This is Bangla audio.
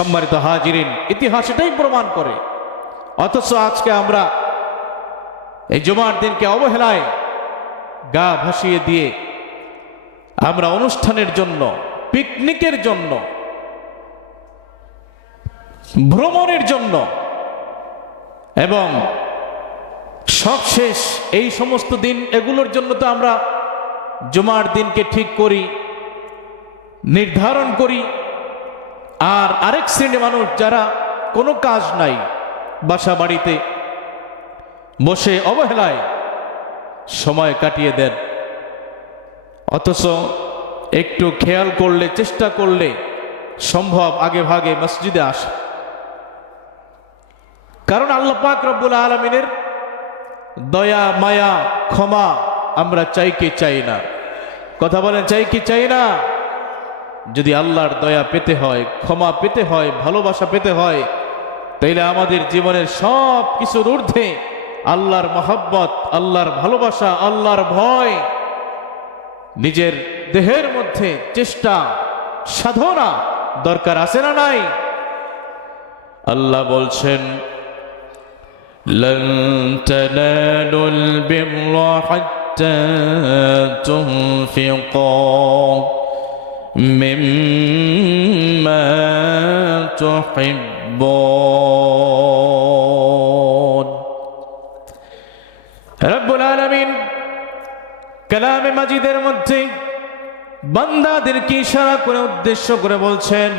সম্মানিত হাজিরিন, ইতিহাস এটাই প্রমাণ করে। অথচ আজকে আমরা এই জুমার দিনকে অবহেলায় গা ভাসিয়ে দিয়ে আমরা অনুষ্ঠানের জন্য, পিকনিকের জন্য, ভ্রমণের জন্য এবং সবশেষ এই সমস্ত দিন, এগুলোর জন্য তো আমরা জুমার দিনকে ঠিক করি, নির্ধারণ করি। আর আরেক শ্রেণীর মানুষ যারা কোনো কাজ নাই, বাসা বাড়িতে বসে অবহেলায় সময় কাটিয়ে দেন। অথচ একটু খেয়াল করলে, চেষ্টা করলে সম্ভব আগে ভাগে মসজিদে আসা। কারণ আল্লাহ পাক রব্বুল আলামিনের দয়া, মায়া, ক্ষমা আমরা চাই কি চাই না? কথা বলেন, চাই কি চাই না? যদি আল্লাহর দয়া পেতে হয়, ক্ষমা পেতে হয়, ভালোবাসা পেতে হয়, তাইলে আমাদের জীবনের সব কিছুর ঊর্ধ্বে আল্লাহর মহব্বত, আল্লাহর ভালোবাসা, আল্লাহর ভয় নিজের দেহের মধ্যে চেষ্টা, সাধনা দরকার আছে না নাই? আল্লাহ বলছেন, লন তানালুল বিররা হাত্তা তুনফিকু মিম্মা তুহিব্বুন। রব্বুল আলামিন কালামে মাজিদের মধ্যে বান্দাদেরকে ইশারা করে, উদ্দেশ্য করে বলছেন,